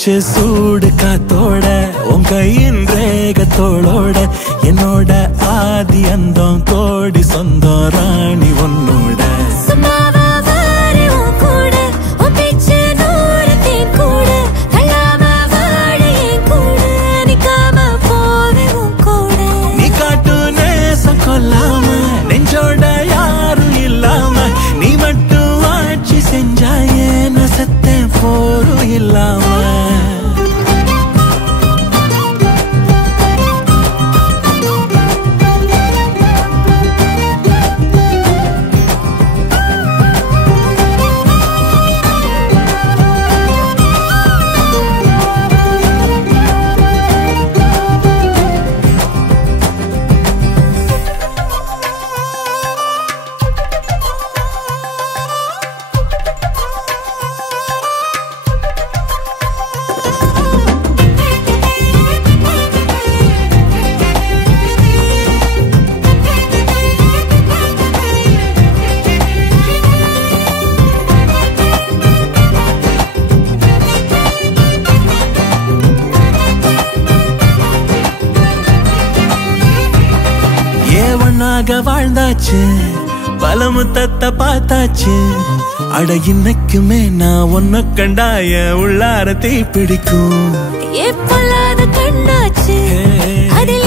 மூச்சு சூடு காத்தோட உன் கையின் ரேகத்தோளோட என்னோட ஆதி அந்தம் கோடி சொந்தம் ராணி உன்னோட நீ காட்டு நேசம் கொல்லாம நெஞ்சோட யாரும் இல்லாம நீ மட்டும் ஆட்சி செஞ்சாயே நசத்தேன் போரும் இல்லாம வாழ்ந்தாச்சு பல முத்தத்தை பார்த்தாச்சு அட இன்னைக்குமே நான் ஒன்ன கண்டாய உள்ளார தீ பிடிக்கும் எப்பொல்லாத கண்ணாச்சு அதில்